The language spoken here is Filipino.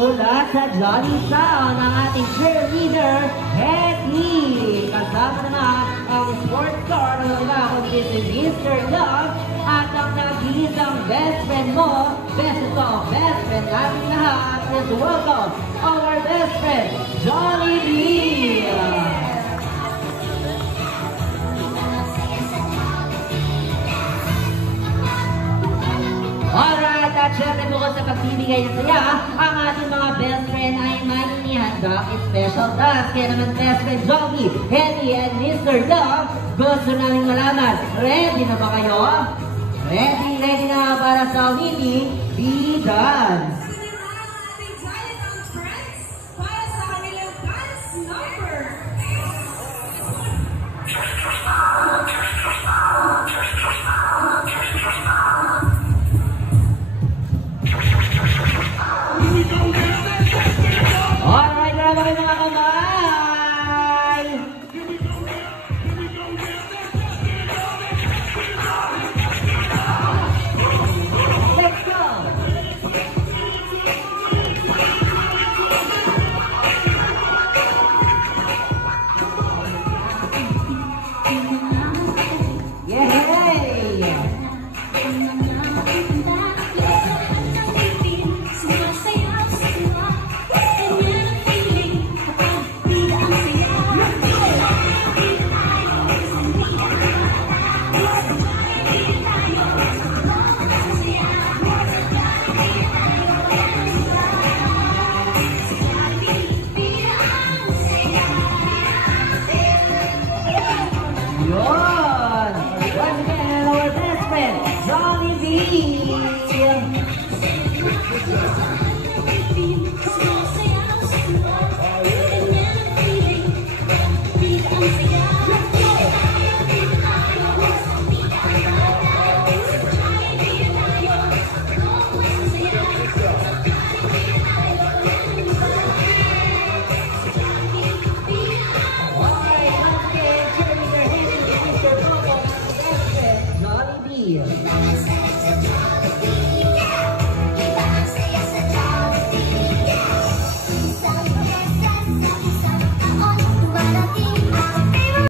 mula sa Jolly Sound ang ating cheerleader, Hetty. Kasama naman ang sports star na mga kundi si Mr. Love at ang nag-iisang best friend mo, best friend natin lahat. Please welcome our best friend, Jollibee. Alright, at syempre bukod sa pagbibigay ng saya, ang ating mga best friend ay may inihanda special task. Kaya naman best friend Jollibee, Hetty, and Mr. Love, gusto namin malaman, ready na ba kayo? Ready na para sa Winnie B-Dance. Alright, grabe kayo mga kamay! Let's go! Yay! Yun! Once again, our best friend, Jollibee!